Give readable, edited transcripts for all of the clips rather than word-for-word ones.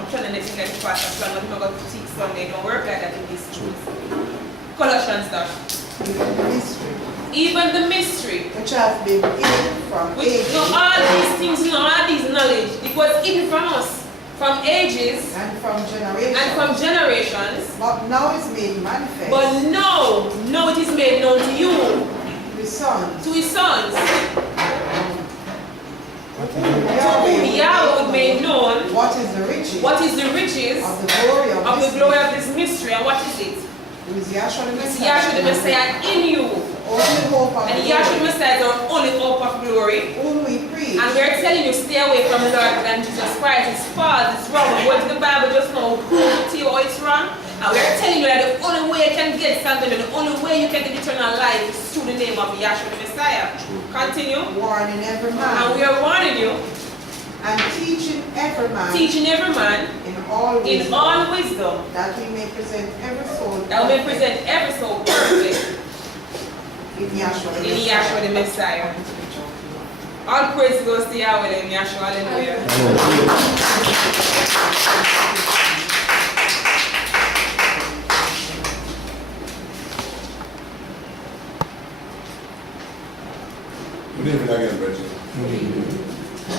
I'm trying to next thing like fast as well, but I'm going to teach Sunday. Don't work like that in these schools. Colossians stuff. Even the mystery. Even the mystery. Which has been hidden from ages. All these things, all these knowledge, it was hidden from us, from ages and from generations. But now it's made manifest. But now it is made known to you. To his sons. To his sons. To whom Yahweh made known. What is the riches? What is the riches of the glory of this mystery? And what is it? It is Yahshua the Messiah. Yahshua the Messiah in you. Only hope of and glory. Yahshua the Messiah is our only hope of glory. Whom we preach. And we are telling you, stay away from the Lord than Jesus Christ. It's false, it's wrong. We went to the Bible just now, prove to you how it's wrong. And we are telling you that the only way you can get something, the only way you can get eternal life is through the name of Yahshua the Messiah. Continue. Warning every man. And we are warning you. And teaching every man. Teaching every man. In all wisdom. In all wisdom. That we may present every soul. That we may present every soul perfect. In Yahshua the In Messiah. Yahshua the Messiah. All praise goes to Yahweh and Yahshua. Hallelujah. Good evening again, brethren.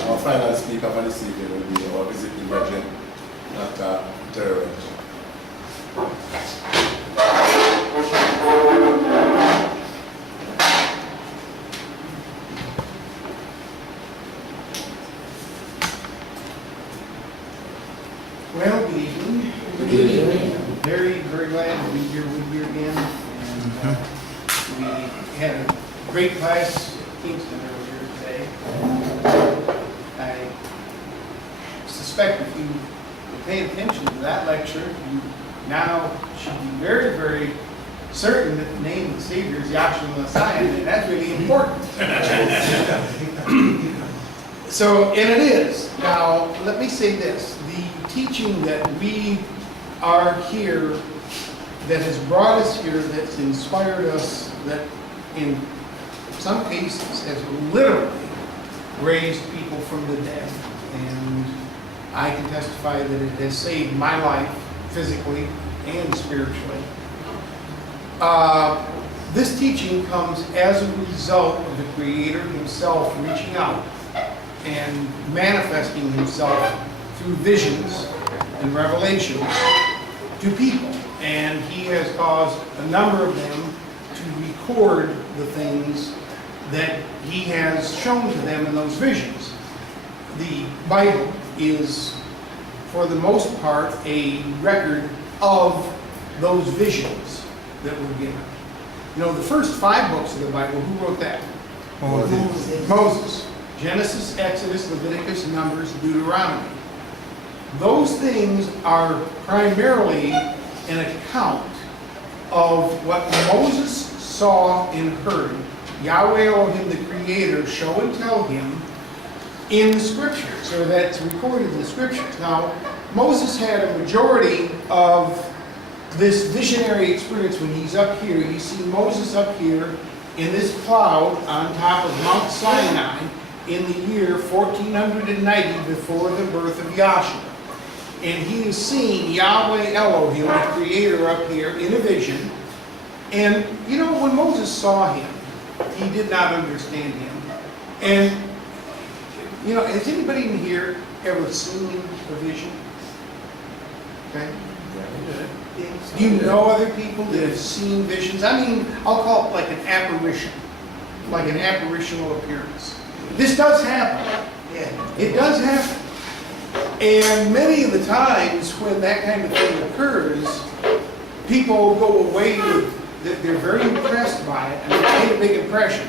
Our final speaker for this evening will be our visiting brethren, Nafthalee. Well, good evening. Good evening. Very, very glad to be here with you again. And we had a great class at Kingston earlier today. I suspect if you pay attention to that lecture, you now should be very, very certain that the name of the Savior is Yahshua the Messiah, and that's really important. So, and it is. Now, let me say this. The teaching that we are here, that has brought us here, that's inspired us, that in some cases has literally raised people from the dead. And I can testify that it has saved my life physically and spiritually. This teaching comes as a result of the Creator himself reaching out and manifesting himself through visions and revelations to people. And he has caused a number of them to record the things that he has shown to them in those visions. The Bible is, for the most part, a record of those visions that were given. You know, the first 5 books of the Bible, who wrote that? Moses. Genesis, Exodus, Leviticus, Numbers, Deuteronomy. Those things are primarily an account of what Moses saw and heard Yahweh Elohim, the Creator, show and tell him in the Scriptures, or that's recorded in the Scriptures. Now, Moses had a majority of this visionary experience when he's up here. You see Moses up here in this cloud on top of Mount Sinai in the year 1490 before the birth of Yahshua. And he is seeing Yahweh Elohim, the Creator, up here in a vision. And, you know, when Moses saw him, he did not understand him. And, you know, has anybody in here ever seen a vision? Okay? Do you know other people that have seen visions? I mean, I'll call it like an apparition. Like an apparitional appearance. This does happen. Yeah. It does happen. And many of the times when that kind of thing occurs, people go away with, they're very impressed by it, and they make a big impression.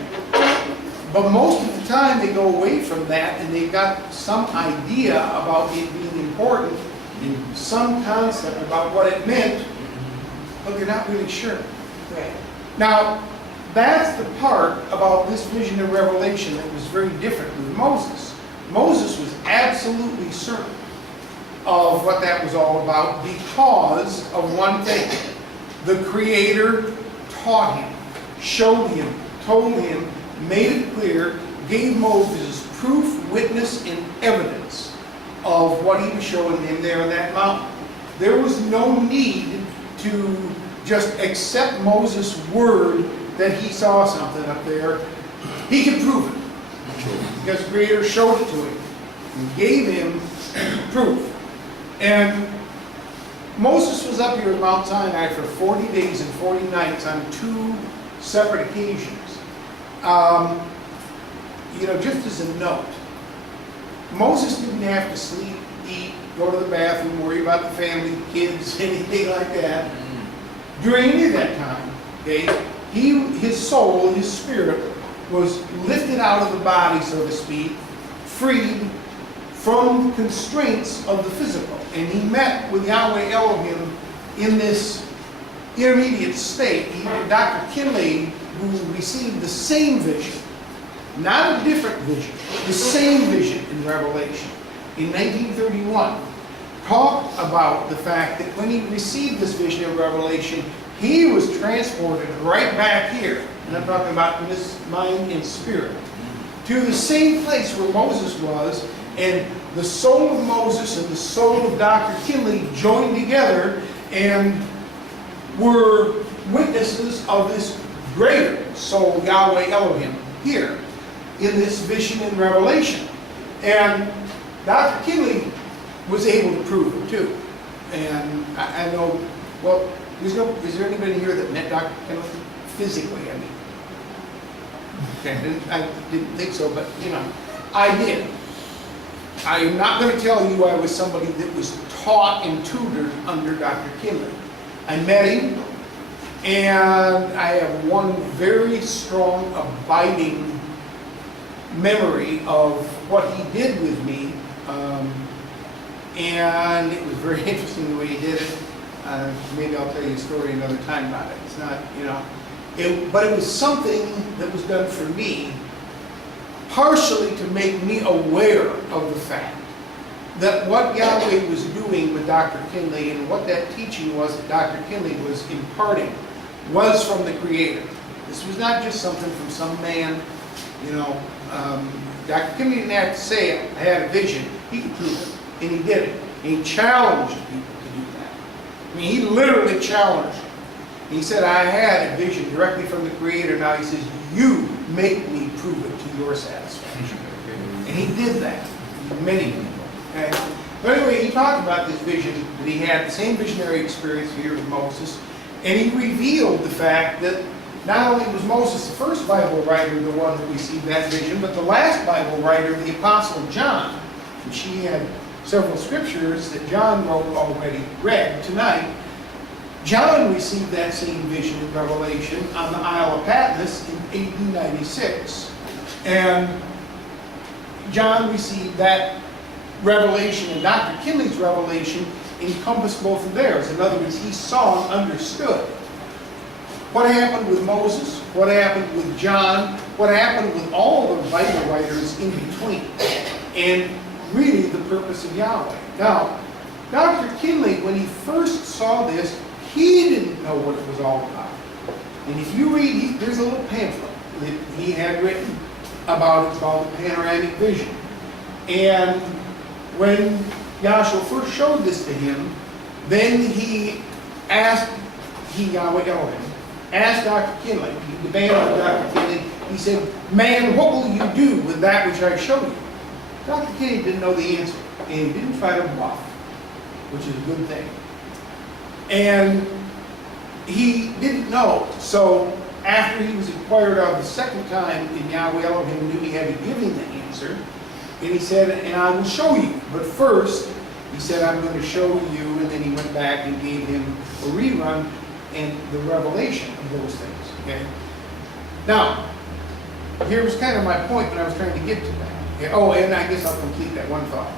But most of the time they go away from that and they've got some idea about it being important and some concept about what it meant, but they're not really sure. Right. Now, that's the part about this vision of Revelation that was very different with Moses. Moses was absolutely certain of what that was all about because of one thing. The Creator taught him, showed him, told him, made it clear, gave Moses proof, witness, and evidence of what he was showing him there on that mountain. There was no need to just accept Moses' word that he saw something up there. He could prove it because the Creator showed it to him and gave him proof. And Moses was up here at Mount Sinai for 40 days and 40 nights on 2 separate occasions. Just as a note, Moses didn't have to sleep, eat, go to the bathroom, worry about the family, kids, anything like that. During any of that time, okay, his soul, his spirit was lifted out of the body, so to speak, freed from constraints of the physical. And he met with Yahweh Elohim in this intermediate state. Dr. Kinley, who received the same vision, not a different vision, the same vision in Revelation, in 1931, talked about the fact that when he received this vision in Revelation, he was transported right back here, and I'm talking about in his mind and spirit, to the same place where Moses was, and the soul of Moses and the soul of Dr. Kinley joined together and were witnesses of this greater soul, Yahweh Elohim, here in this vision in Revelation. And Dr. Kinley was able to prove it too. And I know, well, is there anybody here that met Dr. Kinley physically? I mean, okay, I didn't think so, but I did. I am not going to tell you I was somebody that was taught and tutored under Dr. Kinley. I met him, and I have one very strong, abiding memory of what he did with me, and it was very interesting the way he did it. Maybe I'll tell you a story another time about it. It's not, but it was something that was done for me, partially to make me aware of the fact that what Yahweh was doing with Dr. Kinley and what that teaching was that Dr. Kinley was imparting was from the Creator. This was not just something from some man, Dr. Kinley didn't have to say, I had a vision. He could prove it, and he did it. And he challenged people to do that. I mean, he literally challenged them. He said, I had a vision directly from the Creator. Now he says, you make me prove it to your satisfaction. And he did that. Many people. Okay? But anyway, he talked about this vision that he had, the same visionary experience here with Moses. And he revealed the fact that not only was Moses the first Bible writer, the one who received that vision, but the last Bible writer, the Apostle John, which he had several scriptures that John wrote already read tonight. John received that same vision in Revelation on the Isle of Patmos in AD 96. And John received that revelation, and Dr. Kinley's revelation encompassed both of theirs. In other words, he saw and understood what happened with Moses, what happened with John, what happened with all the Bible writers in between, and really the purpose of Yahweh. Now, Dr. Kinley, when he first saw this, he didn't know what it was all about. And if you read, there's a little pamphlet that he had written about it called the Panoramic Vision. And when Yahshua first showed this to him, then he asked, Yahweh Elohim, asked Dr. Kinley, he demanded of Dr. Kinley, he said, man, what will you do with that which I showed you? Dr. Kinley didn't know the answer, and he didn't try to bluff, which is a good thing. And he didn't know. So after he was inquired of the second time, and Yahweh Elohim knew he had to give him the answer, and he said, and I will show you. But first, he said, I'm going to show you, and then he went back and gave him a rerun and the revelation of those things. Okay? Now, here was kind of my point when I was trying to get to that. Okay? Oh, and I guess I'll complete that one thought.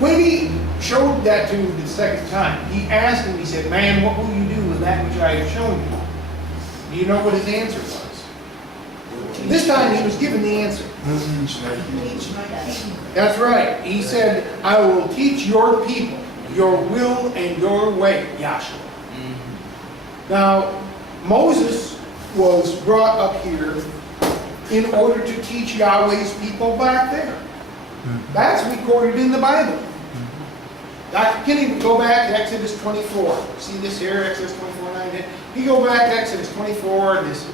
When he showed that to him the second time, he asked him, he said, man, what will you do with that which I have shown you? Do you know what his answer was? This time he was given the answer. That's right. He said, I will teach your people your will and your way, Yahshua. Now, Moses was brought up here in order to teach Yahweh's people back there. That's recorded in the Bible. Dr. Kinney would go back to Exodus 24. See this here, Exodus 24, 9, 10. He go back to Exodus 24 and this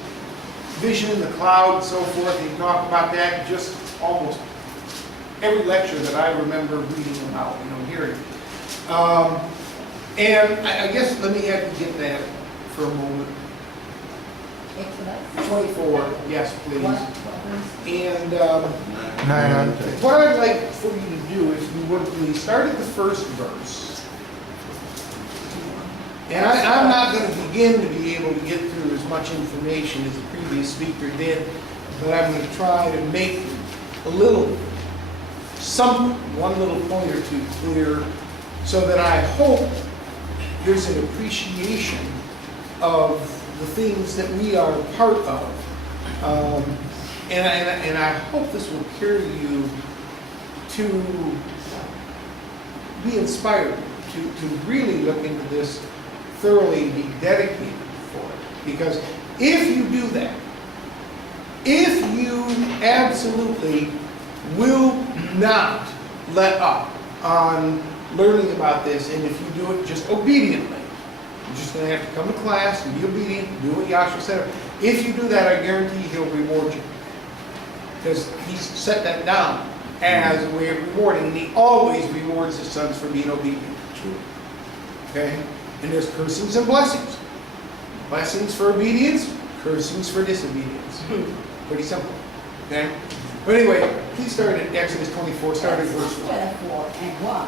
vision, the cloud, and so forth. He talked about that just almost every lecture that I remember reading about, hearing. And I guess let me have you get that for a moment. Exodus 24, yes, please. And 9. what I'd like for you to do, if you would please, start at the first verse. And I'm not going to begin to be able to get through as much information as the previous speaker did, but I'm going to try to make a little, one little point or two clear, so that I hope there's an appreciation of the things that we are a part of. And I hope this will carry you to be inspired, to really look into this thoroughly and be dedicated for it. Because if you do that, if you absolutely will not let up on learning about this, and if you do it just obediently, you're just going to have to come to class and be obedient, do what Yahshua said. If you do that, I guarantee he'll reward you. Because he's set that down as a way of rewarding, and he always rewards his sons for being obedient. Okay? And there's cursings and blessings. Blessings for obedience, cursings for disobedience. Pretty simple. Okay? But anyway, please start at Exodus 24, start at verse 1. 24 and 1.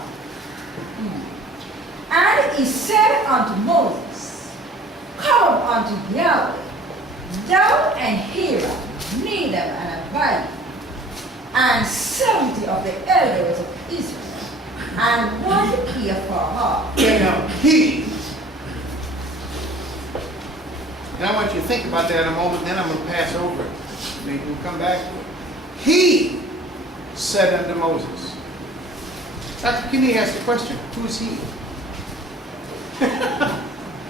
And he said unto Moses, Come up unto Yahweh, thou and Hiram, Nadab and Abihu, and 70 of the elders of Israel, and worship ye afar off. Okay, now, he, and I want you to think about that in a moment, then I'm going to pass over it. Maybe we'll come back to it. He said unto Moses. Dr. Kinney asked the question, who's he?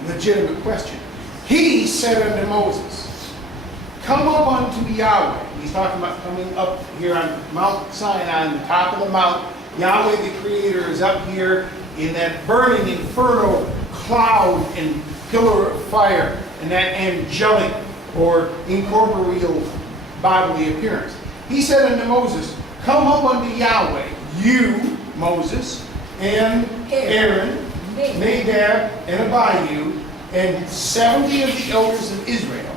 Legitimate question. He said unto Moses, Come up unto Yahweh. He's talking about coming up here on Mount Sinai, on the top of the mount. Yahweh the Creator is up here in that burning inferno cloud and pillar of fire, and that angelic or incorporeal bodily appearance. He said unto Moses, Come up unto Yahweh, you, Moses, and Aaron, Nadab, and Abihu, and 70 of the elders of Israel.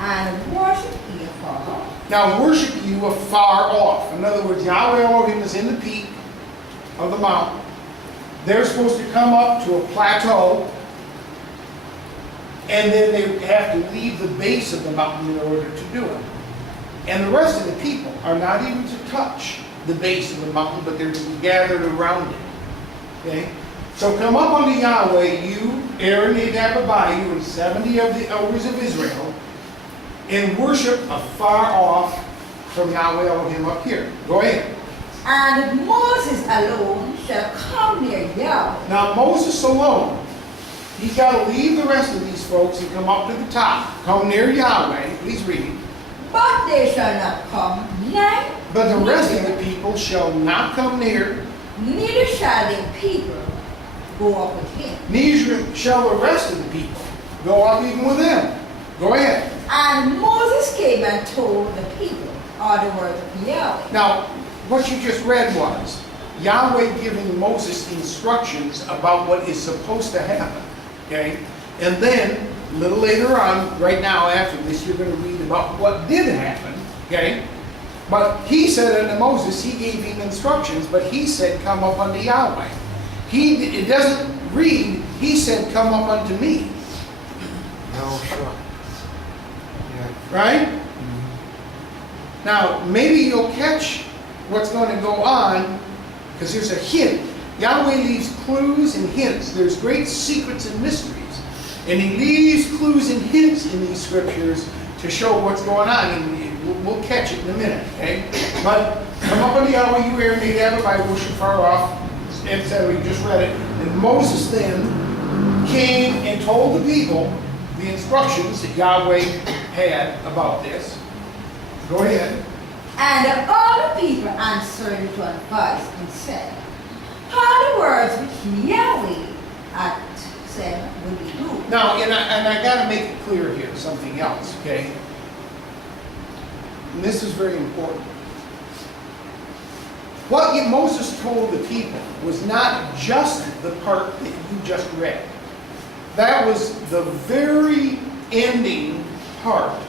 And worship ye afar off. Now worship you afar off. In other words, Yahweh Elohim is in the peak of the mountain. They're supposed to come up to a plateau, and then they have to leave the base of the mountain in order to do it. And the rest of the people are not even to touch the base of the mountain, but they're to be gathered around it. Okay? So come up unto Yahweh, you, Aaron, Nadab, Abihu, and 70 of the elders of Israel, and worship afar off from Yahweh Elohim up here. Go ahead. And Moses alone shall come near Yahweh. Now Moses alone, he's got to leave the rest of these folks and come up to the top. Come near Yahweh. Please read. But they shall not come nigh. But the rest of the people shall not come near. Neither shall the people go up with him. Neither shall the rest of the people go up even with them. Go ahead. And Moses came and told the people all the words of Yahweh. Now, what you just read was Yahweh giving Moses instructions about what is supposed to happen. Okay? And then, a little later on, right now after this, you're going to read about what did happen. Okay? But he said unto Moses, he gave him instructions, but he said, Come up unto Yahweh. It doesn't read, he said, Come up unto me. No, sure. Yeah. Right? Now, maybe you'll catch what's going to go on, because there's a hint. Yahweh leaves clues and hints. There's great secrets and mysteries. And he leaves clues and hints in these scriptures to show what's going on. And we'll catch it in a minute, okay? But come up unto Yahweh, you Aaron, Nadab, by worship far off, etc. We just read it. And Moses then came and told the people the instructions that Yahweh had about this. Go ahead. And all the people answered to advise and said, all the words which Yahweh had said will we do. Now, and I got to make it clear here, something else, okay? And this is very important. What Moses told the people was not just the part that you just read. That was the very ending part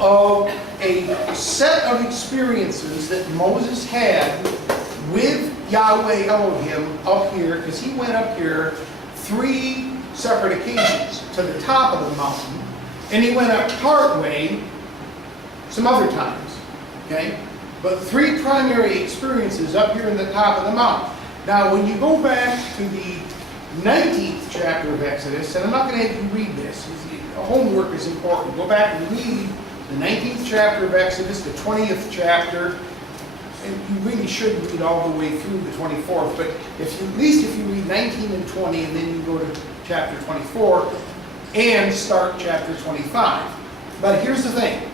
of a set of experiences that Moses had with Yahweh Elohim up here, because he went up here 3 separate occasions, to the top of the mountain, and he went up part way some other times, okay? But 3 primary experiences up here in the top of the mountain. Now, when you go back to the 19th chapter of Exodus, and I'm not going to have you read this, homework is important. Go back and read the 19th chapter of Exodus, the 20th chapter, and you really should read all the way through the 24th, but at least if you read 19 and 20, and then you go to chapter 24, and start chapter 25. But here's the thing.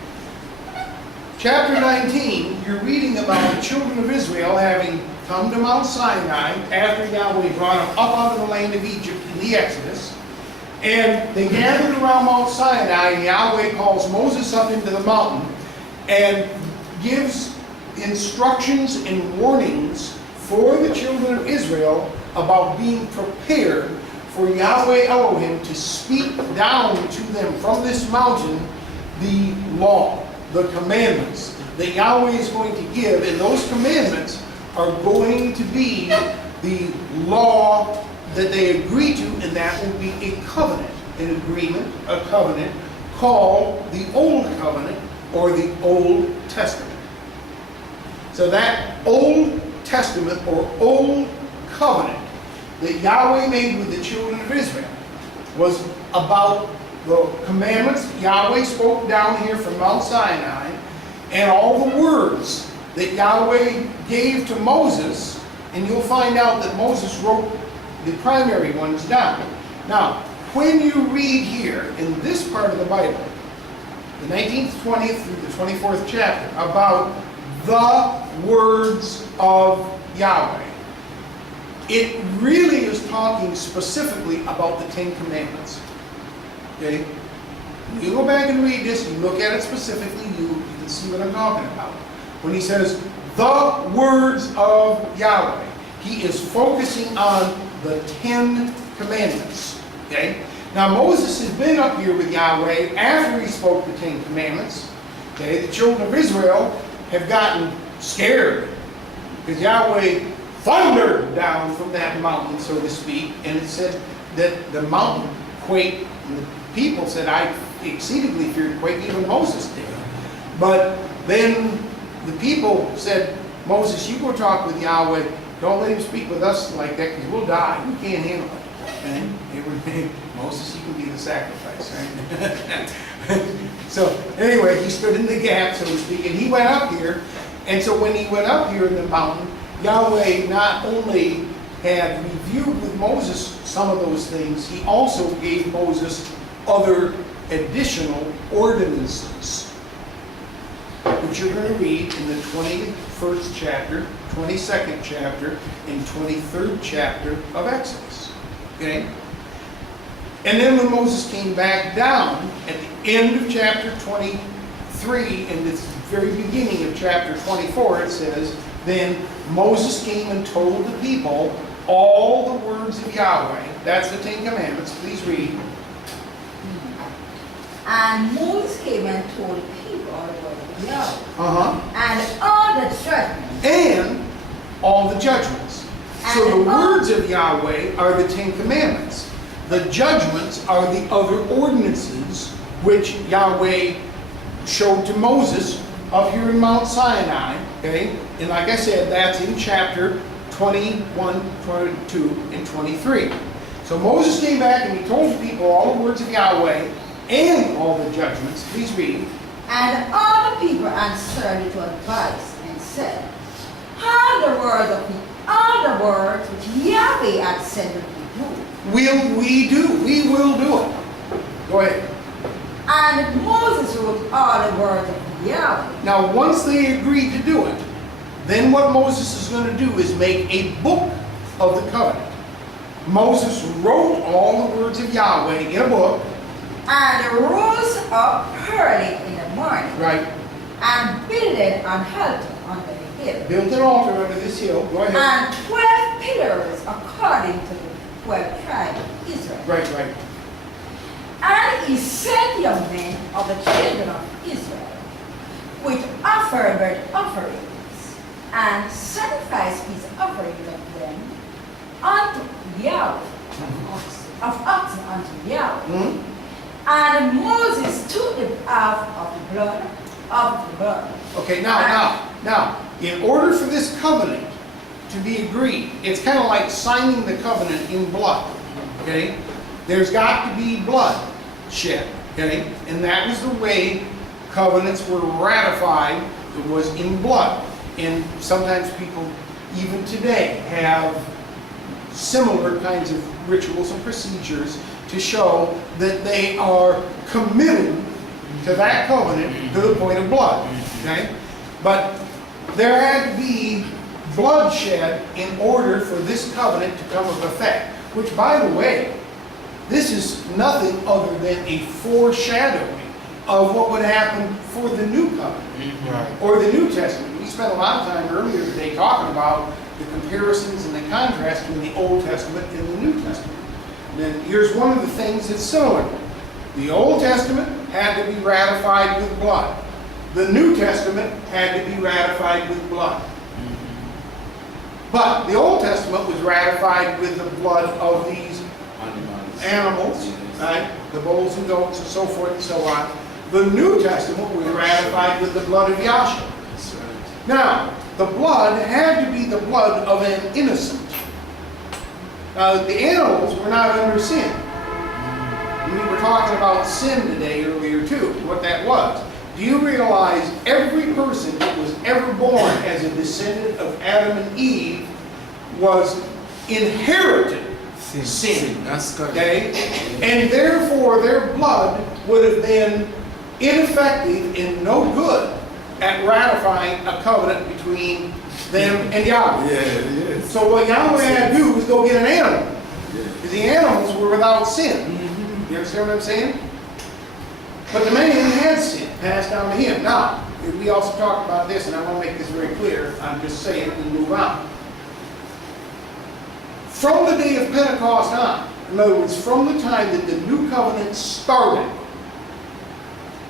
Chapter 19, you're reading about the children of Israel having come to Mount Sinai after Yahweh brought them up out of the land of Egypt in the Exodus. And they gathered around Mount Sinai, and Yahweh calls Moses up into the mountain and gives instructions and warnings for the children of Israel about being prepared for Yahweh Elohim to speak down to them from this mountain the law, the commandments that Yahweh is going to give, and those commandments are going to be the law that they agree to, and that will be a covenant, an agreement, a covenant called the Old Covenant or the Old Testament. So that Old Testament or Old Covenant that Yahweh made with the children of Israel was about the commandments that Yahweh spoke down here from Mount Sinai, and all the words that Yahweh gave to Moses, and you'll find out that Moses wrote the primary ones down. Now, when you read here in this part of the Bible, the 19th, 20th through the 24th chapter, about the words of Yahweh, it really is talking specifically about the 10 Commandments. Okay? You go back and read this, you look at it specifically, you can see what I'm talking about. When he says, the words of Yahweh, he is focusing on the 10 Commandments. Okay? Now Moses has been up here with Yahweh after he spoke the 10 Commandments. Okay? The children of Israel have gotten scared because Yahweh thundered down from that mountain, so to speak, and it said that the mountain quaked, and the people said, I exceedingly feared quake, even Moses did. But then the people said, Moses, you go talk with Yahweh, don't let him speak with us like that because we'll die, we can't handle it. And they were, Moses, you can be the sacrifice, right? So anyway, he stood in the gap, so to speak, and he went up here. And so when he went up here in the mountain, Yahweh not only had reviewed with Moses some of those things, he also gave Moses other additional ordinances, which you're going to read in the 21st chapter, 22nd chapter, and 23rd chapter of Exodus. Okay? And then when Moses came back down at the end of chapter 23 and the very beginning of chapter 24, it says, then Moses came and told the people all the words of Yahweh. That's the 10 Commandments. Please read. And Moses came and told the people all the words of Yahweh. And all the judgments. And all the judgments. So the words of Yahweh are the 10 Commandments. The judgments are the other ordinances which Yahweh showed to Moses up here in Mount Sinai. Okay? And like I said, that's in chapter 21, 22, and 23. So Moses came back and he told the people all the words of Yahweh and all the judgments. Please read. And all the people answered to advice and said, all the words which Yahweh had said that we do. We will do it. Go ahead. And Moses wrote all the words of Yahweh. Now, once they agreed to do it, then what Moses is going to do is make a book of the covenant. Moses wrote all the words of Yahweh in a book. And rose up early in the morning. Right. And built an altar under the hill. Built an altar under this hill. Go ahead. And 12 pillars according to the 12 tribes of Israel. Right. And he sent young men of the children of Israel, which offered burnt offerings, and sacrificed his offering of them unto Yahweh, of oxen unto Yahweh. And Moses took the half of the blood of the blood. Okay, now, in order for this covenant to be agreed, it's kind of like signing the covenant in blood. Okay? There's got to be blood shed. Okay? And that was the way covenants were ratified. It was in blood. And sometimes people, even today, have similar kinds of rituals and procedures to show that they are committed to that covenant to the point of blood. Okay? But there had to be bloodshed in order for this covenant to come of effect. Which, by the way, this is nothing other than a foreshadowing of what would happen for the new covenant. Right. Or the New Testament. We spent a lot of time earlier today talking about the comparisons and the contrast between the Old Testament and the New Testament. And then here's one of the things that's similar. The Old Testament had to be ratified with blood. The New Testament had to be ratified with blood. But the Old Testament was ratified with the blood of these animals, right? The bulls and goats and so forth and so on. The New Testament was ratified with the blood of Yahshua. Now, the blood had to be the blood of an innocent. Now, the animals were not under sin. We were talking about sin today earlier too, what that was. Do you realize every person that was ever born as a descendant of Adam and Eve was inherited sin? That's correct. Okay? And therefore their blood would have been ineffective and no good at ratifying a covenant between them and Yahweh. Yeah, it is. So what Yahweh had to do was go get an animal. Because the animals were without sin. You understand what I'm saying? But the man had sin passed down to him. Now, we also talked about this, and I want to make this very clear. I'm just saying it and move on. From the day of Pentecost on, in other words, from the time that the new covenant started,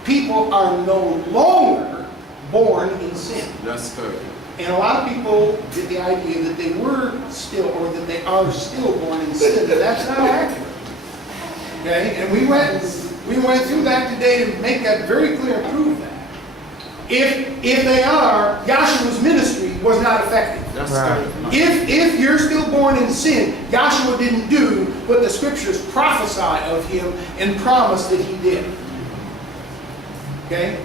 people are no longer born in sin. That's correct. And a lot of people get the idea that they were still, or that they are still born in sin, and that's not accurate. Okay? And we went through that today to make that very clear and prove that. If they are, Yahshua's ministry was not effective. That's Right. correct. If you're still born in sin, Yahshua didn't do what the scriptures prophesy of him and promise that he did. Okay?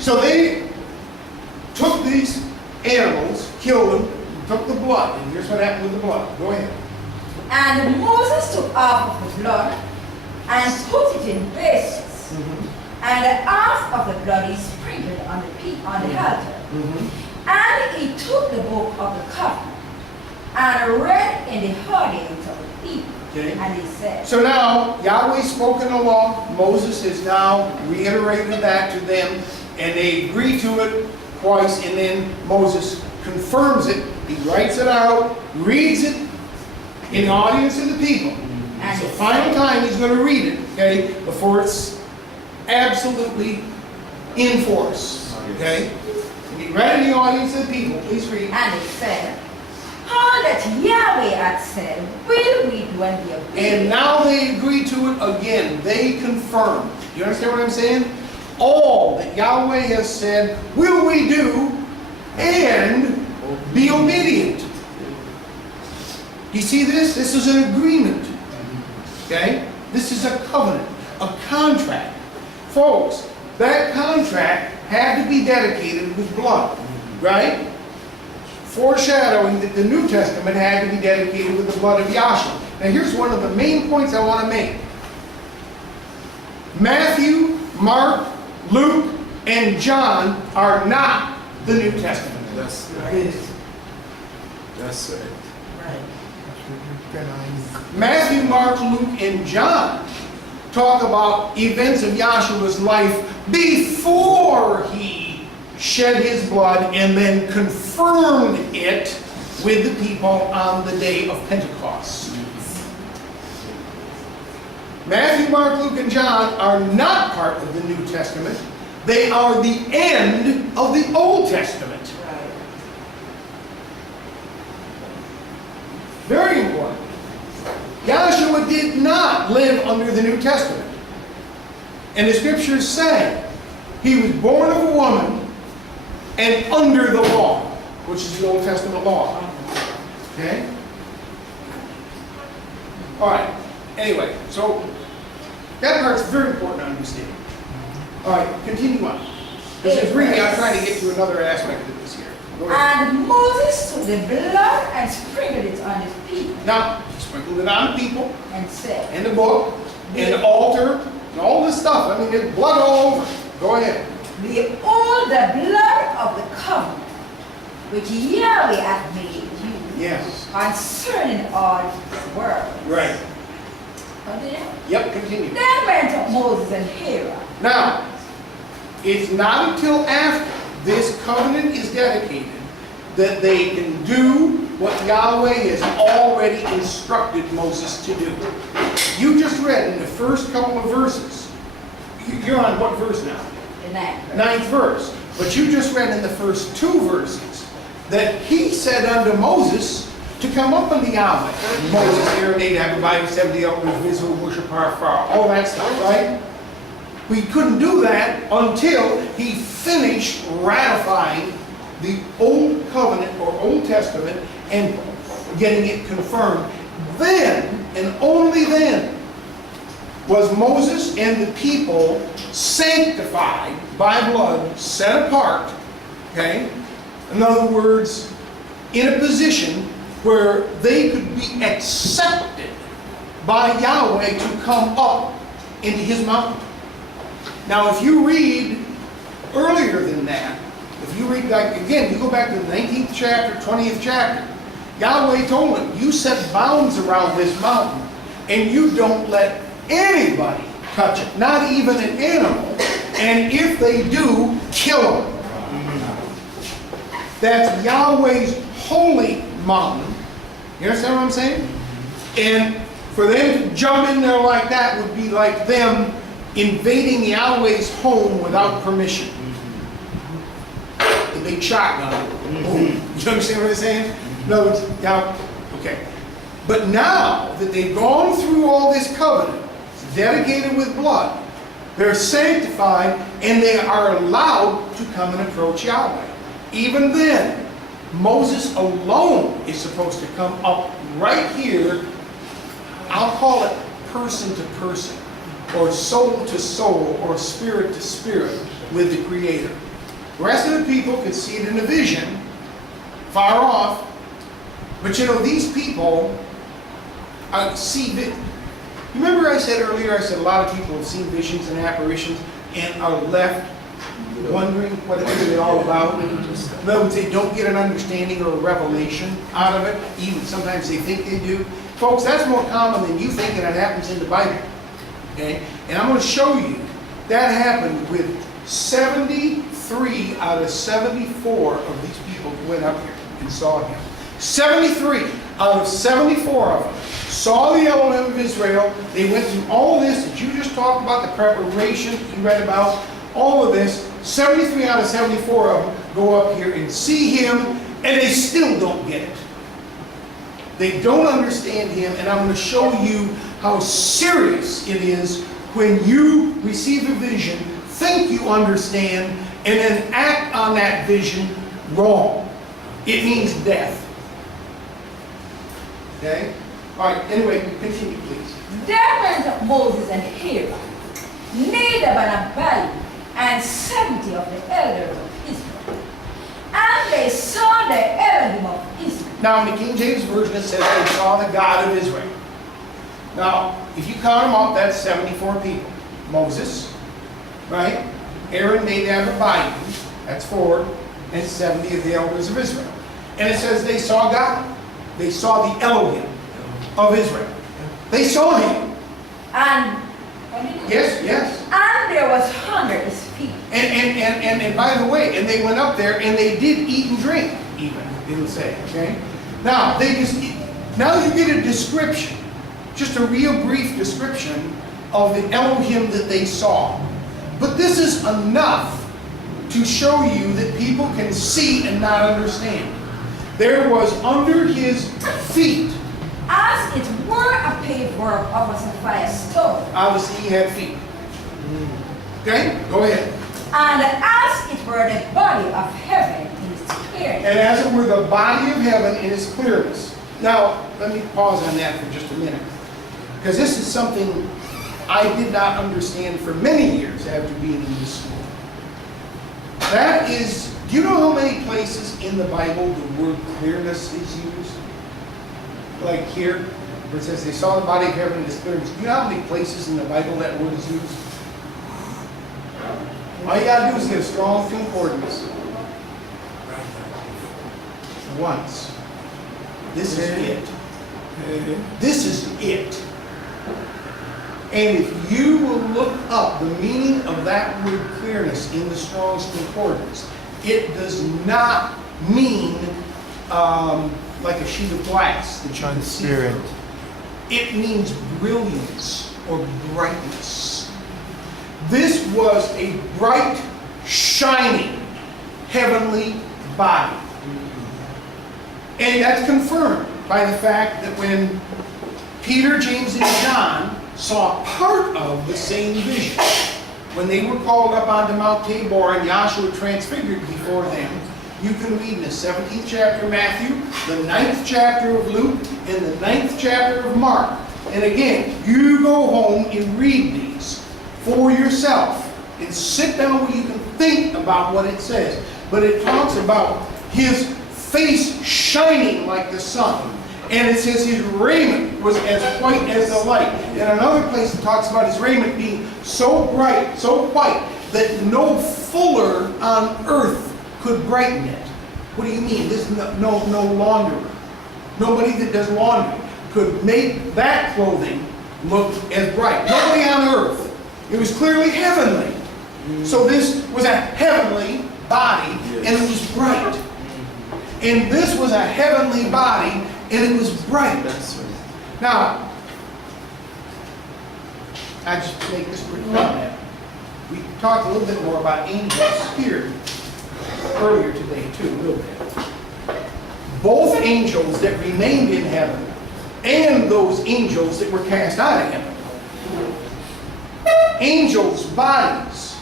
So they took these animals, killed them, took the blood, and here's what happened with the blood. Go ahead. And Moses took half of the blood and put it in basins. And half of the blood he sprinkled on the altar. And he took the book of the covenant and read in the audience of the people. Okay. And he said, So now, Yahweh's spoken the law. Moses has now reiterated that to them, and they agree to it twice, and then Moses confirms it. He writes it out, reads it in the audience of the people. And It's the he final said, time he's going to read it, okay, before it's absolutely in force, okay? And he read in the audience of the people. Please read. and he said, all that Yahweh had said, will we do and be And obedient. now they agree to it again. They confirm. You understand what I'm saying? All that Yahweh has said, will we do and be obedient. You see this? This is an agreement. Okay? This is a covenant, a contract. Folks, that contract had to be dedicated with blood, right? Foreshadowing that the New Testament had to be dedicated with the blood of Yahshua. Now here's one of the main points I want to make. Matthew, Mark, Luke, and John are not the New Testament. That's right. That's right. Matthew, Mark, Luke, and John talk about events of Yahshua's life before he shed his blood and then confirmed it with the people on the day of Pentecost. Matthew, Mark, Luke, and John are not part of the New Testament. They are the end of the Old Testament. Very important. Yahshua did not live under the New Testament. And the scriptures say he was born of a woman and under the law, which is the Old Testament law. Okay? All right. Anyway, so that part's very important to understand. All right, continue on. Because really, I'm trying to get to another aspect of this here. And Moses took the blood and sprinkled it on his people. Now, he sprinkled it on the people, And said, and the book, and the altar, and all this stuff. I mean, there's blood all over. Go ahead. behold the blood of the covenant which Yahweh hath made you Yes. concerning all his world. Right. Continue. Yep, continue. Then went up Moses and Aaron. Now, it's not until after this covenant is dedicated that they can do what Yahweh has already instructed Moses to do. You just read in the first couple of verses. You're on what verse now? The ninth. Ninth verse. But you just read in the first two verses that he said unto Moses to come up unto Yahweh. Moses, Aaron, Nadab, Abihu, 70 elders, Israel, worship our far, all that stuff, right? We couldn't do that until he finished ratifying the Old Covenant or Old Testament and getting it confirmed. Then, and only then, was Moses and the people sanctified by blood, set apart, okay? In other words, in a position where they could be accepted by Yahweh to come up into his mountain. Now, if you read earlier than that, if you read, like, again, you go back to the 19th chapter, 20th chapter, Yahweh told him, you set bounds around this mountain, and you don't let anybody touch it, not even an animal, and if they do, kill them. That's Yahweh's holy mountain. You understand what I'm saying? And for them to jump in there like that would be like them invading Yahweh's home without permission. The big shotgun. Boom. You understand what I'm saying? No, it's now, okay. But now that they've gone through all this covenant, it's dedicated with blood, they're sanctified and they are allowed to come and approach Yahweh. Even then, Moses alone is supposed to come up right here. I'll call it person to person, or soul to soul, or spirit to spirit with the Creator. The rest of the people could see it in a vision, far off. But you know, these people see it. Remember I said earlier, I said a lot of people have seen visions and apparitions and are left wondering what it's really all about. In other words, they don't get an understanding or a revelation out of it. Even sometimes they think they do. Folks, that's more common than you think, and it happens in the Bible. Okay? And I'm going to show you that happened with 73 out of 74 of these people who went up here and saw him. 73 out of 74 of them saw the Elohim of Israel. They went through all this that you just talked about, the preparation you read about, all of this. 73 out of 74 of them go up here and see him, and they still don't get it. They don't understand him, and I'm going to show you how serious it is when you receive a vision, think you understand, and then act on that vision wrong. It means death. Okay? All right, anyway, continue, please. Then went up Moses and Aaron, Nadab and Abihu, and 70 of the elders of Israel. And they saw the Elohim of Israel. Now, in the King James Version, it says they saw the God of Israel. Now, if you count them up, that's 74 people. Moses, right? Aaron, Nadab, and Abihu, that's 4, and 70 of the elders of Israel. And it says they saw God. They saw the Elohim of Israel. They saw him. And Yes. and there was hunger at his feet. And by the way, and they went up there and they did eat and drink, even, it'll say, okay? Now, now you get a description, just a real brief description of the Elohim that they saw. But this is enough to show you that people can see and not understand. There was under his feet, As it were a paved work of a sapphire stone. obviously he had feet. Okay, go ahead. And as it were the body of heaven in its clearness. And as it were the body of heaven in its clearness. Now, let me pause on that for just a minute. Because this is something I did not understand for many years after being in this school. That is, do you know how many places in the Bible the word clearness is used? Like here, where it says they saw the body of heaven in its clearness. Do you know how many places in the Bible that word is used? All you gotta do is get a strong concordance. Once. This is it. This is it. And if you will look up the meaning of that word clearness in the Strong's Concordance, it does not mean like a sheet of glass that you can see Transparent. through. It means brilliance or brightness. This was a bright, shining, heavenly body. And that's confirmed by the fact that when Peter, James, and John saw part of the same vision, when they were called up onto Mount Tabor and Yahshua transfigured before them, you can read in the 17th chapter of Matthew, the 9th chapter of Luke, and the 9th chapter of Mark. And again, you go home and read these for yourself and sit down where you can think about what it says. But it talks about his face shining like the sun. And it says his raiment was as white as the light. In another place it talks about his raiment being so bright, so white, that no fuller on earth could brighten it. What do you mean? There's no launderer. Nobody that does laundry could make that clothing look as bright. Nobody on earth. It was clearly heavenly. So this was a heavenly body, and it was bright. And this was a heavenly body, and it was bright. Now, I just make this quick comment. We talked a little bit more about angels here earlier today, too, a little bit. Both angels that remained in heaven and those angels that were cast out of heaven. Angels' bodies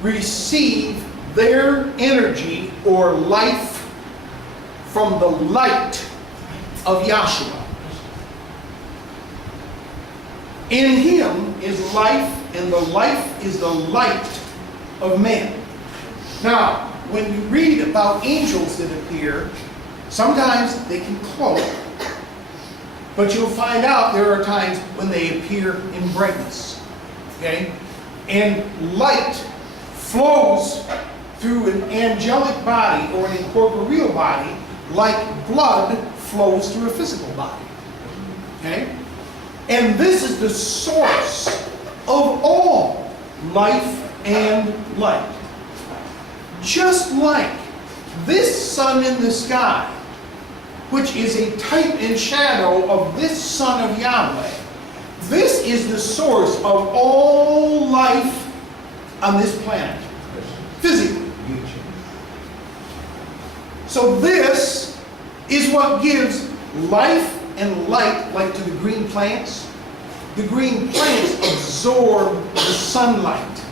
receive their energy or life from the light of Yahshua. In him is life, and the life is the light of man. Now, when you read about angels that appear, sometimes they can cloak, but you'll find out there are times when they appear in brightness. Okay? And light flows through an angelic body or an incorporeal body like blood flows through a physical body. Okay? And this is the source of all life and light. Just like this sun in the sky, which is a type and shadow of this Son of Yahweh, this is the source of all life on this planet, physically. So this is what gives life and light, like to the green plants. The green plants absorb the sunlight,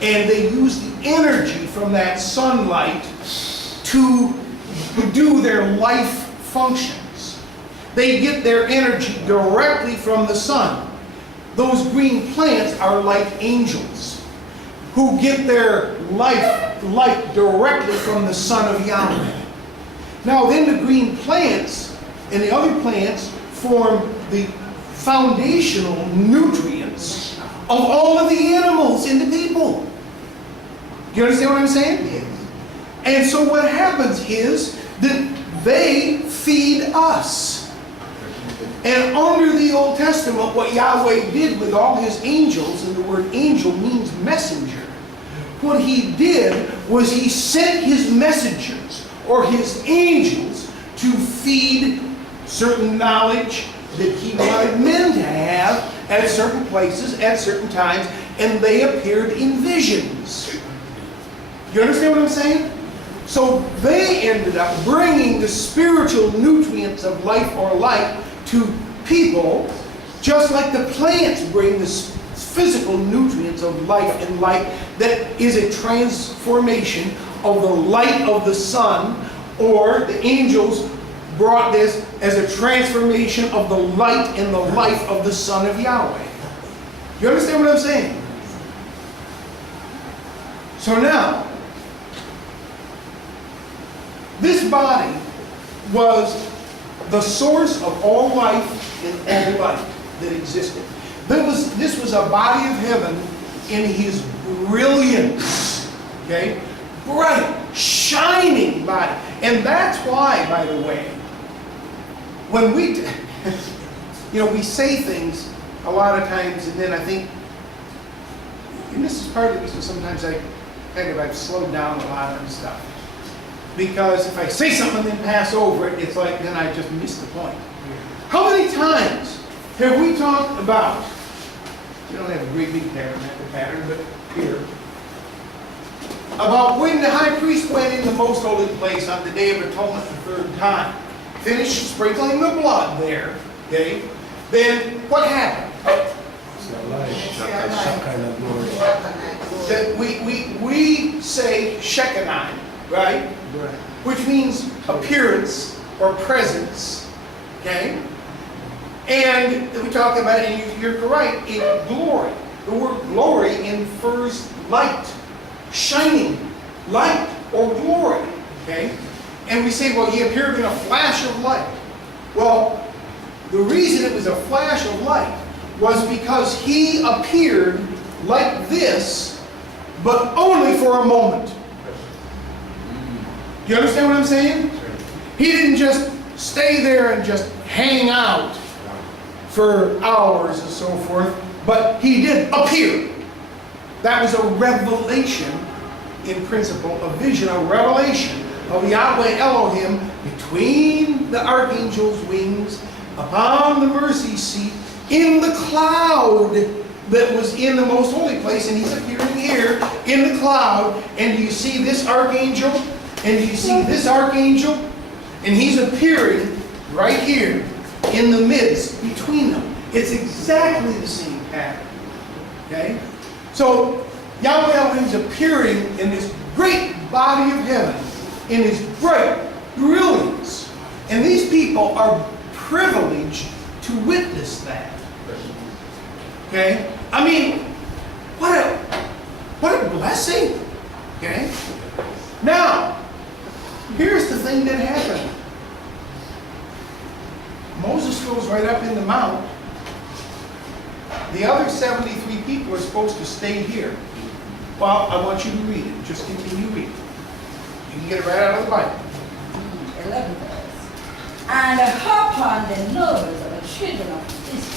and they use the energy from that sunlight to do their life functions. They get their energy directly from the sun. Those green plants are like angels who get their light directly from the Son of Yahweh. Now then the green plants and the other plants form the foundational nutrients of all of the animals in the people. Do you understand what I'm saying? Yes. And so what happens is that they feed us. And under the Old Testament, what Yahweh did with all his angels, and the word angel means messenger, what he did was he sent his messengers, or his angels, to feed certain knowledge that he wanted men to have at certain places, at certain times, and they appeared in visions. You understand what I'm saying? So they ended up bringing the spiritual nutrients of life or light to people, just like the plants bring the physical nutrients of life and light. That is a transformation of the light of the sun, or the angels brought this as a transformation of the light and the life of the Son of Yahweh. You understand what I'm saying? So now, this body was the source of all life and all life that existed. This was a body of heaven in his brilliance. Okay? Bright, shining body. And that's why, by the way, when we, we say things a lot of times, and then I think, and this is part of the reason sometimes I've slowed down a lot of stuff. Because if I say something and then pass over it, it's like then I just miss the point. How many times have we talked about, you don't have a great big pattern, but here, about when the high priest went in the most holy place on the Day of Atonement the third time, finished sprinkling the blood there, okay? Then what happened? That we say Shekinah, right? Which means appearance or presence, okay? And we talk about it, and you're right, in glory. The word glory infers light, shining light or glory, okay? And we say, well, he appeared in a flash of light. Well, the reason it was a flash of light was because he appeared like this, but only for a moment. Do you understand what I'm saying? He didn't just stay there and just hang out for hours and so forth, but he did appear. That was a revelation in principle, a vision, a revelation of Yahweh Elohim between the archangel's wings, upon the mercy seat, in the cloud that was in the most holy place, and he's appearing here in the cloud. And you see this archangel, and you see this archangel, and he's appearing right here in the midst between them. It's exactly the same pattern. Okay? So Yahweh Elohim's appearing in this great body of heaven, in his bright brilliance. And these people are privileged to witness that. Okay? I mean, what a blessing. Okay? Now, here's the thing that happened. Moses goes right up in the mount. The other 73 people are supposed to stay here. Well, I want you to read it. Just continue reading. You can get it right out of the Bible. 11 verse. And upon the nobles of the children of Israel,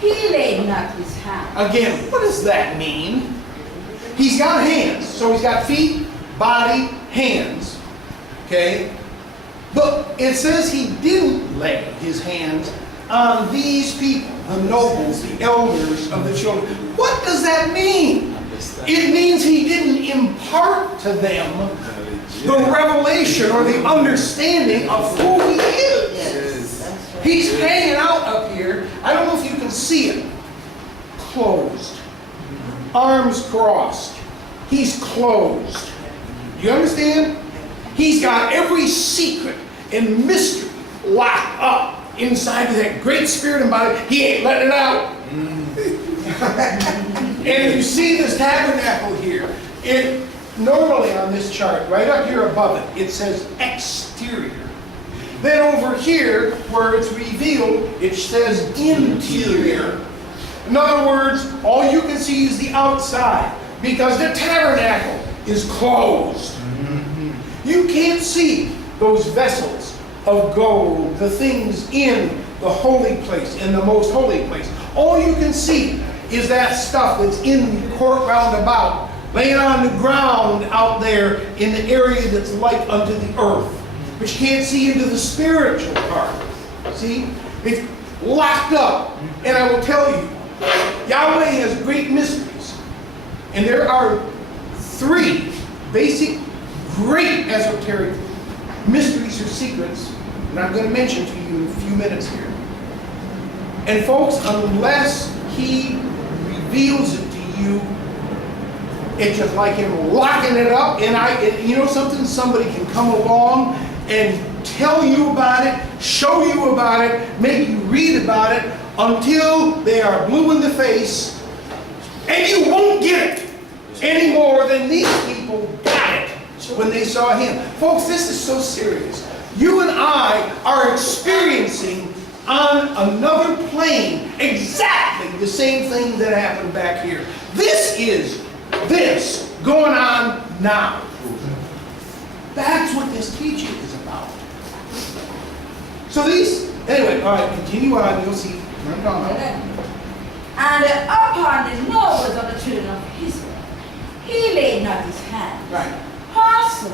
he laid not his hand. Again, what does that mean? He's got hands. So he's got feet, body, hands. Okay? But it says he didn't lay his hands on these people, the nobles, the elders of the children. What does that mean? It means he didn't impart to them the revelation or the understanding of who he is. Yes. He's hanging out up here. I don't know if you can see it. Closed. Arms crossed. He's closed. You understand? He's got every secret and mystery locked up inside of that great spirit and body. He ain't letting it out. And you see this tabernacle here. It normally on this chart, right up here above it, it says exterior. Then over here, where it's revealed, it says interior. In other words, all you can see is the outside because the tabernacle is closed. You can't see those vessels of gold, the things in the holy place, in the most holy place. All you can see is that stuff that's in the court round about, laying on the ground out there in the area that's like unto the earth. But you can't see into the spiritual part. See? It's locked up. And I will tell you, Yahweh has great mysteries. And there are 3 basic, great esoteric mysteries or secrets that I'm going to mention to you in a few minutes here. And folks, unless He reveals it to you, it's just like Him locking it up. And you know something? Somebody can come along and tell you about it, show you about it, make you read about it until they are blue in the face, and you won't get it any more than these people got it when they saw Him. Folks, this is so serious. You and I are experiencing on another plane exactly the same thing that happened back here. This is this going on now. That's what this teaching is about. So anyway, all right, continue on, you'll see where I'm talking about. And upon the nose of the children of Israel, He laid not His hand. Right. Also,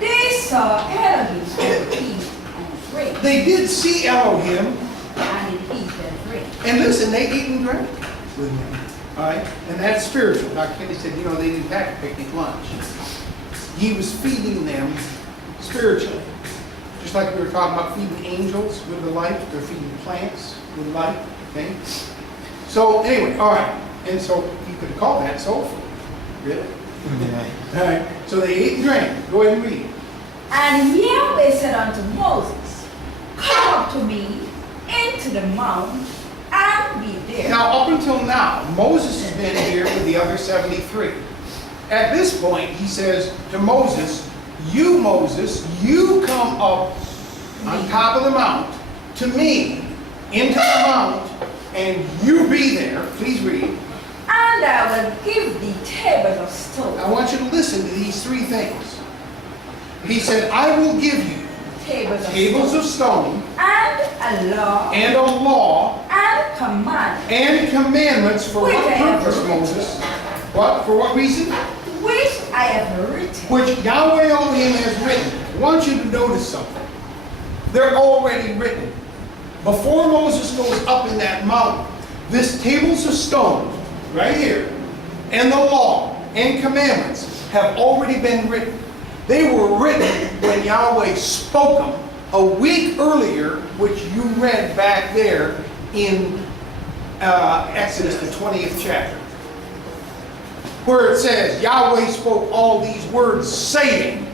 they saw Elohim and eat and drink. They did see Elohim. And did eat and drink. And listen, they ate and drank with Him. All right? And that's spiritual. Dr. Kennedy said, they didn't pack a picnic lunch. He was feeding them spiritually. Just like we were talking about feeding angels with the light, they're feeding plants with light. Okay? So anyway, all right. And so you could call that soul food. Really? All right. So they ate and drank. Go ahead and read. And Yahweh said unto Moses, Come up to me into the mount and be there. Now, up until now, Moses has been here with the other 73. At this point, he says to Moses, Moses, you come up on top of the mount to me into the mount, and you be there. Please read. And I will give thee tables of stone. I want you to listen to these 3 things. He said, I will give you tables of stone and a law and commandments for what purpose, Moses? What? For what reason? Which I have written. Which Yahweh Elohim has written. I want you to notice something. They're already written. Before Moses goes up in that mountain, this tables of stone, right here, and the law and commandments have already been written. They were written when Yahweh spoke them a week earlier, which you read back there in Exodus, the 20th chapter, where it says, Yahweh spoke all these words, saying,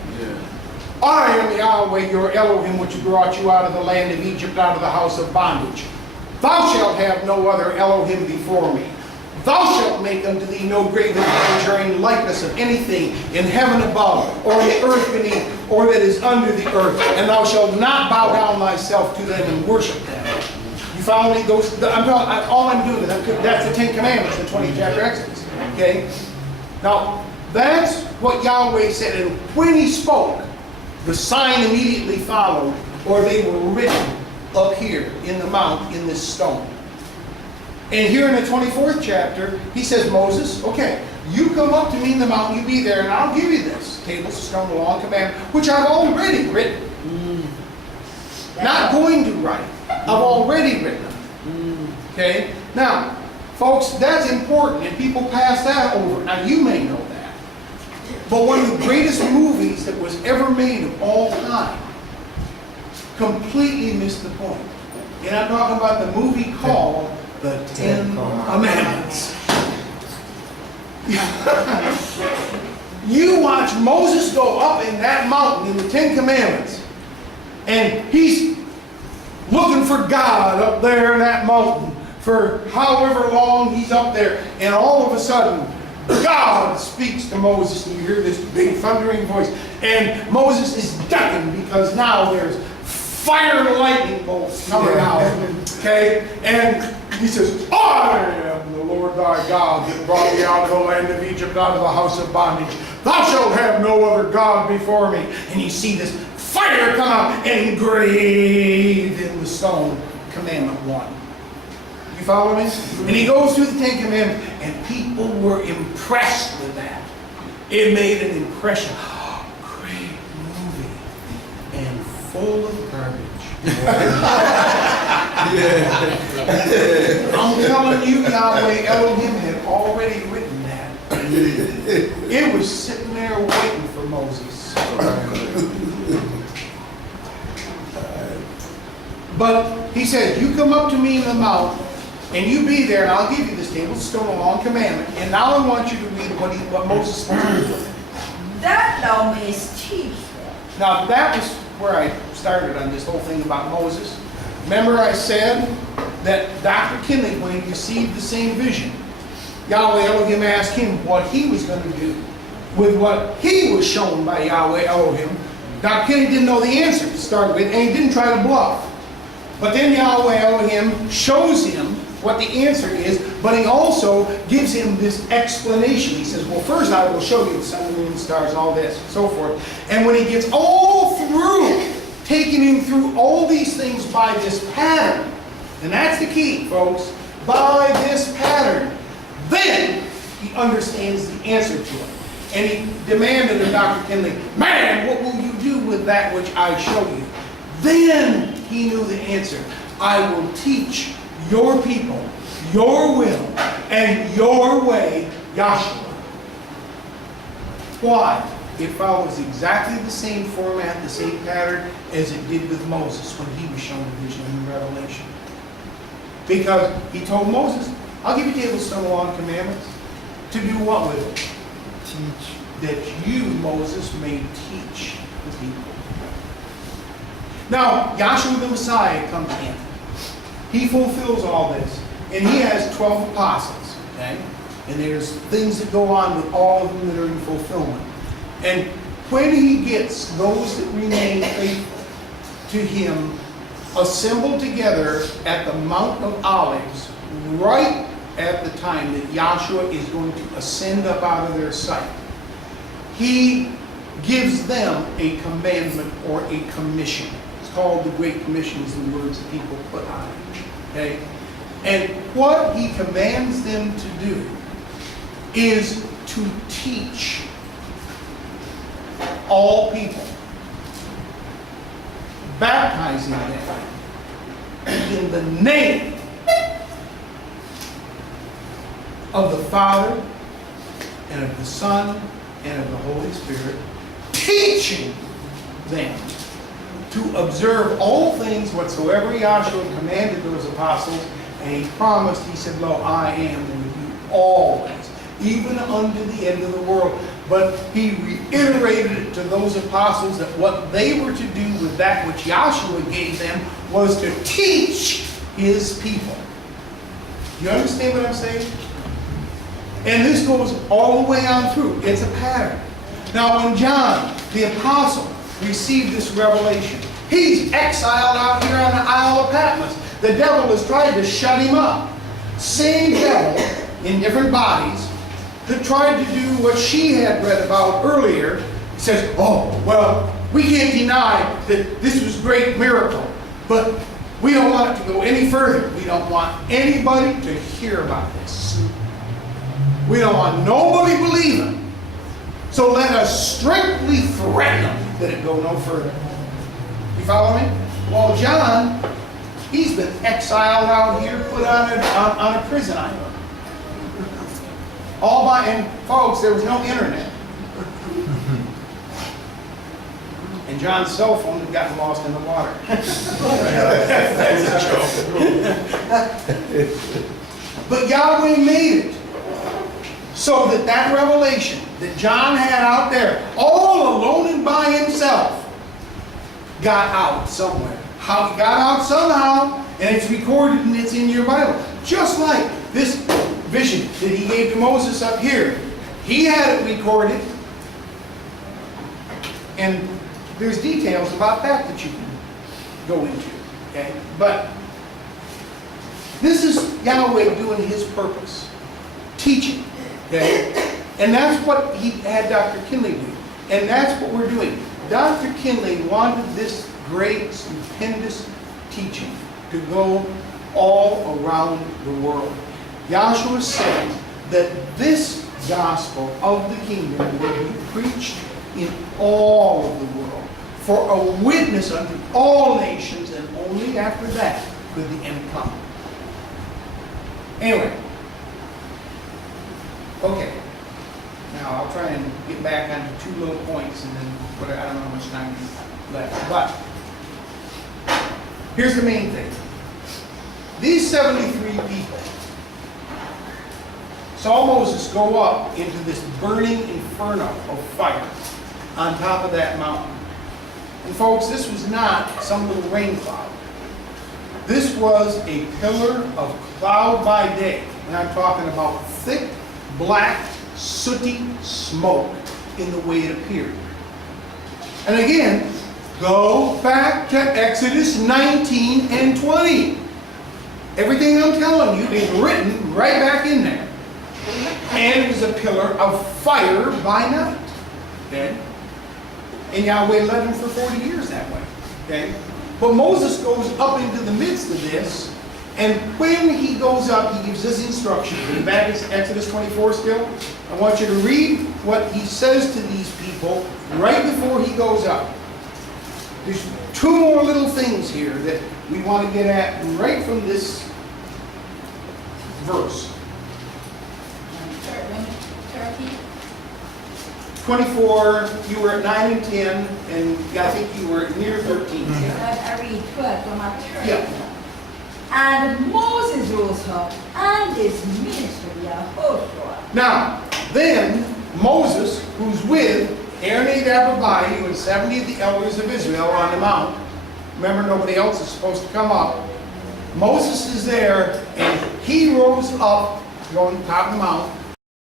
I am Yahweh your Elohim, which brought you out of the land of Egypt, out of the house of bondage. Thou shalt have no other Elohim before me. Thou shalt make unto thee no graven image or any likeness of anything in heaven above, or in the earth beneath, or that is under the earth. And thou shalt not bow down thyself to them and worship them. You follow me? All I'm doing is that's the 10 Commandments, the 20th chapter Exodus. Okay? Now, that's what Yahweh said. And when He spoke, the sign immediately followed, or they were written up here in the mount in this stone. And here in the 24th chapter, He says, Moses, okay, you come up to me in the mountain, you be there, and I'll give you this. Tables of stone, the law and command, which I've already written. Not going to write. I've already written them. Okay? Now, folks, that's important, and people pass that over. Now, you may know that. But one of the greatest movies that was ever made of all time completely missed the point. And I'm talking about the movie called The 10 Commandments. You watch Moses go up in that mountain in the 10 Commandments, and he's looking for God up there in that mountain for however long he's up there, and all of a sudden God speaks to Moses, and you hear this big thundering voice, and Moses is ducking because now there's fire and lightning bolts coming out, okay? And he says, I am the Lord thy God that brought thee out of the land of Egypt, out of the house of bondage. Thou shalt have no other God before me. And you see this fire come out and engraved in the stone, Commandment 1. You follow me? And he goes through the Ten Commandments, and people were impressed with that. It made an impression. Oh, great movie. And full of garbage. I'm telling you, Yahweh Elohim had already written that. It was sitting there waiting for Moses. But he said, you come up to me in the mount, and you be there, and I'll give you this table, stone, a long commandment. And now I want you to read what Moses spoke to them. That thou mayest teach them. Now that was where I started on this whole thing about Moses. Remember I said that Dr. Kinley, when he received the same vision, Yahweh Elohim asked him what he was going to do with what he was shown by Yahweh Elohim. Dr. Kinley didn't know the answer to start with, and he didn't try to bluff. But then Yahweh Elohim shows him what the answer is, but he also gives him this explanation. He says, well, first I will show you the sun, the moon, the stars, all this, and so forth. And when he gets all through, taking him through all these things by this pattern, and that's the key, folks, by this pattern, then he understands the answer to it. And he demanded of Dr. Kinley, man, what will you do with that which I show you? Then he knew the answer. I will teach your people, your will, and your way, Yahshua. Why? It follows exactly the same format, the same pattern as it did with Moses when he was shown the vision in Revelation. Because he told Moses, I'll give you tablestone law and commandments. To do what with it? Teach. That you, Moses, may teach the people. Now, Yahshua the Messiah comes in. He fulfills all this. And he has 12 apostles. Okay? And there's things that go on with all of them that are in fulfillment. And when he gets those that remain faithful to him assembled together at the Mount of Olives, right at the time that Yahshua is going to ascend up out of their sight, he gives them a commandment or a commission. It's called the Great Commission, is the words that people put on it. Okay? And what he commands them to do is to teach all people, baptizing them in the name of the Father and of the Son and of the Holy Spirit, teaching them to observe all things whatsoever Yahshua commanded those apostles, and he promised, he said, lo, I am with you always, even unto the end of the world. But he reiterated it to those apostles that what they were to do with that which Yahshua gave them was to teach his people. You understand what I'm saying? And this goes all the way on through. It's a pattern. Now when John, the apostle, received this revelation, he's exiled out here on the Isle of Patmos. The devil has tried to shut him up. Same devil in different bodies that tried to do what she had read about earlier. He says, oh, well, we can't deny that this was a great miracle, but we don't want it to go any further. We don't want anybody to hear about this. We don't want nobody believing. So let us strictly threaten them that it go no further. You follow me? Well, John, he's been exiled out here, put on a prison island. All by, and folks, there was no internet. And John's cell phone had gotten lost in the water. That's a joke. But Yahweh made it so that that revelation that John had out there, all alone and by himself, got out somewhere. How it got out somehow, and it's recorded and it's in your Bible. Just like this vision that he gave to Moses up here. He had it recorded. And there's details about that that you can go into, okay? But this is Yahweh doing his purpose, teaching, okay? And that's what he had Dr. Kinley do. And that's what we're doing. Dr. Kinley wanted this great, stupendous teaching to go all around the world. Yahshua said that this gospel of the kingdom will be preached in all of the world for a witness unto all nations, and only after that could the end come. Anyway, okay. Now I'll try and get back onto two little points, and then but I don't know how much time is left. But here's the main thing. These 73 people saw Moses go up into this burning inferno of fire on top of that mountain. And folks, this was not some little rain cloud. This was a pillar of cloud by day. And I'm talking about thick, black, sooty smoke in the way it appeared. And again, go back to Exodus 19 and 20. Everything I'm telling you is written right back in there. And it was a pillar of fire by night. Okay? And Yahweh led him for 40 years that way. Okay? But Moses goes up into the midst of this, and when he goes up, he gives this instruction. In back in Exodus 24 still, I want you to read what he says to these people right before he goes up. There's two more little things here that we want to get at right from this verse. 24, you were at 9 and 10, and I think you were near 13. I read 12 from my church. Yeah. And Moses rose up and his ministry Yahushua. Now, then Moses, who's with Aaron and Nadab and 70 of the elders of Israel on the mount, remember nobody else is supposed to come up. Moses is there, and he rose up, going top of the mount,